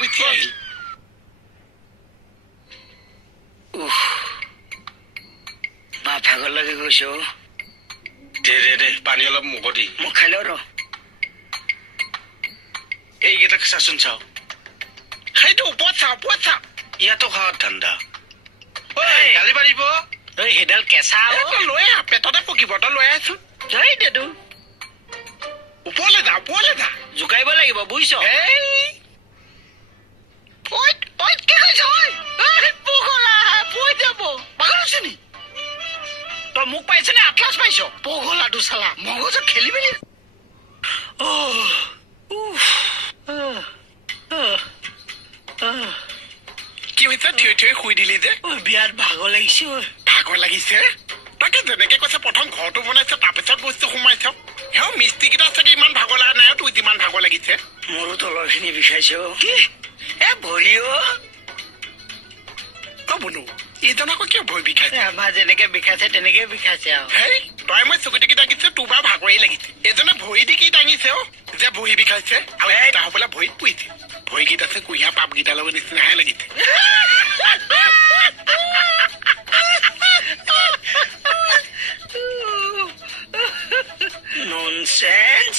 গুচি আহিল মা ভাগৰ লাগি গৈছো দে পানী অলপ মুখ দি মোক খাই লওঁ ৰ এইকেইটাক চাচোন চাওঁ সেইটো ওপৰত চা ইয়াতো খাওয়াত ঠাণ্ডা গালি পাৰিব সেইডাল কেঁচা লৈ আহ পেটতে পকিব তই লৈ আছো দেদু ওপৰলে যা জোকাৰিব লাগিব বুজিছ তই মোক পাইছ নে আটলাছ পাইছ পগলাটো চালা মগজত খেলি মেলি কি হৈছে থিয় শুই দিলি যে বিৰাট ভাগৰ লাগিছে ভাগৰ লাগিছে তাকে যেনেকে কৈছে প্ৰথম ঘৰটো বনাইছে তাৰপিছত বস্তু সোমাইছ সেও মিস্ত্ৰী কেইটা চাগে ইমান ভাগৰ লগা নাই তোৰ যিমান ভাগৰ লাগিছে মোৰো তলৰ খিনি বিষাইছে ভৰি বনো এইজন আকৌ কিয় ভয় বিষাইছে আমাৰ যেনেকে বিষাইছে তেনেকে বিষাইছে আৰু হেই তই মই চকুটিকি দাঙিছে তোৰ বাৰু ভাগৰেই লাগিছে এজনে ভৰি দি কি দাঙিছে যে ভৰি বিষাইছে আৰু এটা হবলা ভৰিত পৰিছে ভৰিকেইট আছে কুঁহিয়া পাপকেইটাৰ লগত নিচিনাহে লাগিছে ননসেন্স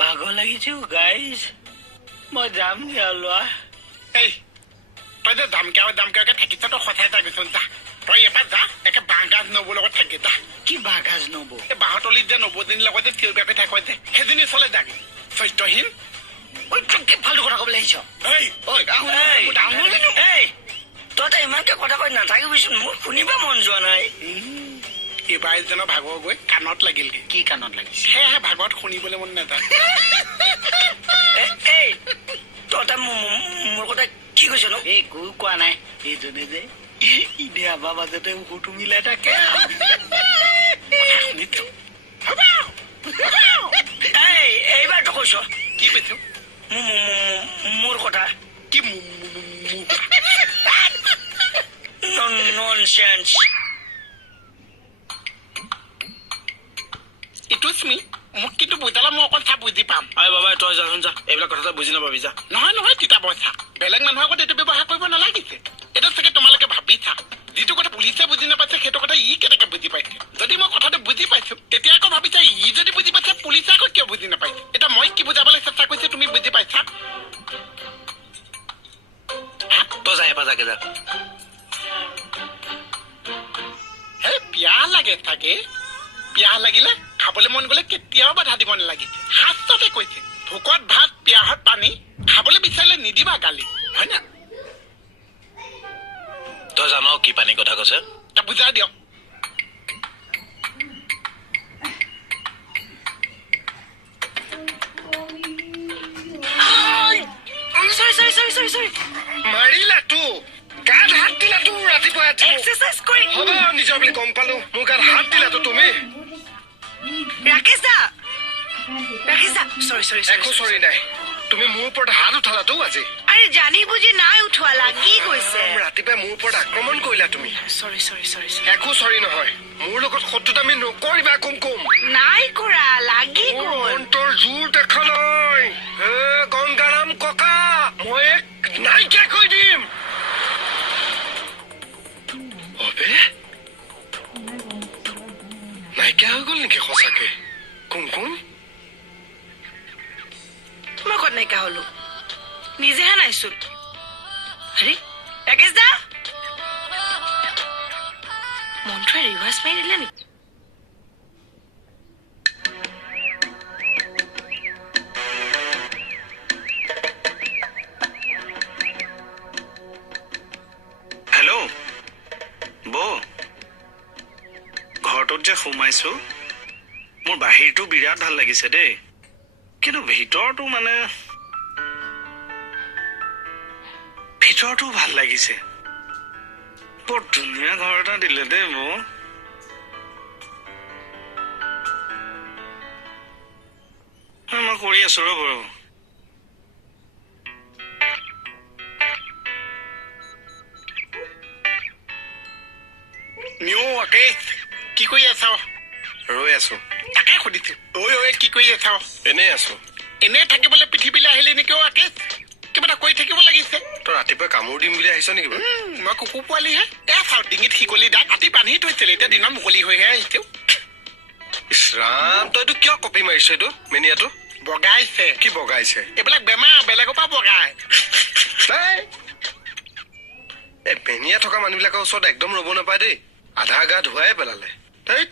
ভাগৰ লাগিছে গাইজ মই যাম লোৱা এই তই যে দামকে থাকিছ তই সঁচাই থাকিছোন যা তই এবাৰ যা একে বাঁহ গাজ নবৌৰ লগত থাকি যা কি বাগাজ নব এই বাঁহতলিত যে নবৌজনীৰ লগত যে চিঞৰ বাপে থাক যে সেইজনী চলে যাগে চৈত্যহীন কি ফাল্টু কথা কবলৈ আহিছ তই ইমানকে কথা কৈ নাথাকিবিচোন মোৰ শুনিব মন যোৱা নাই এইবাৰ এজনৰ ভাগৰ গৈ কাণত লাগিলগে কি কাণত লাগিছে সেয়েহে ভাগৰত শুনিবলৈ মন নাযায় তই মোৰ কথা কি কৈছ ন একো কোৱা নাই এইজনে যে ইনে আমাৰ মাজতে উকুটো মিলাই থাকে এইবাৰতো কৈছ কি কৈছ মোৰ কথা কি ননসেন্স মোক কিন্তু বুজালে মই অকল চা বুজি পাম বাবা তই যাচোন যা এইবিলাক কথা বুজি নাপাবি যা নহয় তিতা পইচা বেলেগ মানুহৰ আগত এইটো ব্যৱহাৰ কৰিব নালাগিছে এইটো চাগে তোমালোকে ভাবিছা যিটো কথা পুলিচে বুজি নাপাইছে সেইটো কথা ই কেনেকে বুজি পাইছে যদি মই কথাটো বুজি পাইছো তেতিয়া আকৌ ভাবিছা ই যদি বুজি পাইছে পুলিচে আকৌ কিয় বুজি নাপাইছে এতিয়া মই কি বুজাবলৈ চেষ্টা কৰিছো তুমি বুজি পাইছা তই যা এবাৰ যাকে যা হে পিয়াহ লাগে চাগে পিয়াহ লাগিলে খাবলৈ মন গলে কেতিয়াও বাধা দিব নালাগিছে শাস্ত্ৰতে কৈছে ভোকত ভাত পিয়াহত পানী খাবলৈ বিচাৰিলে নিদিবা গালি হয় না তই জান কি পানী কথা কৈছে বুজাই দিয়ক মাৰিলাতো গাত হাত দিলাতো ৰাতিপুৱা এক্সাৰসাইজ কৰি হ'ব নিজৰ বুলি গম পালো মোৰ গাত হাত দিলাতো তুমি ৰাকেশ দা সৰি একো চৰি নাই তুমি মোৰ ওপৰত হাত উঠালাতো আজি আৰে জানি বুজি নাই উঠোৱা লাগি গৈছে ৰাতিপুৱাই মোৰ ওপৰত আক্ৰমণ কৰিলা তুমি সৰি একো চৰি নহয় মোৰ লগত শত্ৰুতামি নকৰিবা কুমকুম নাই কৰা লাগি গ'ল মন্তৰ জোৰ দেখা নাই গংগাৰাম ককা মই নাইকিয়া কৰি দিম নাইকিয়া হৈ গল নেকি সঁচাকে কুমকুম তোমাৰ ক'ত নাইকিয়া হলো নিজেহে নাইচোন আৰে ৰাকেশ দা মন্ত্ৰই ৰিভাৰ্ছ মাৰি দিলে নেকি হেল্ল' বৌ ঘৰটোত যে সোমাইছো মোৰ বাহিৰটো বিৰাট ভাল লাগিছে দেই কিন্তু ভিতৰটো ভাল লাগিছে বৰ ধুনীয়া ঘৰ এটা দিলে দেই বৌ মই কৰি আছো ৰ'ব কি কৰি আছ ৰৈ আছো তাকে সুধিছো ঐ কি কৰি আছ এনেই আছো এনেই থাকিবলৈ পৃথিৱীলৈ আহিলি নেকি আকে কিবা এটা কৰি থাকিব লাগিছে তই ৰাতিপুৱা কামোৰ দিম বুলি আহিছ নেকি বাৰু মই কুকুৰ পোৱালিহে চাওঁ ডিঙিত শিকলি দাগ কাটি বান্ধি থৈছিলে এতিয়া দিনত মুকলি হৈহে আহিছো ইছৰাম তইতো কিয় কপি মাৰিছ এইটো মেনিয়াটো বগাইছে কি বগাইছে এইবিলাক বেমাৰ বেলেগৰ পৰা বগাই এই মেনিয়া থকা মানুহবিলাকৰ ওচৰত একদম ৰ'ব নাপায় দেই আধা গা ধুৱাই পেলালে ধেইত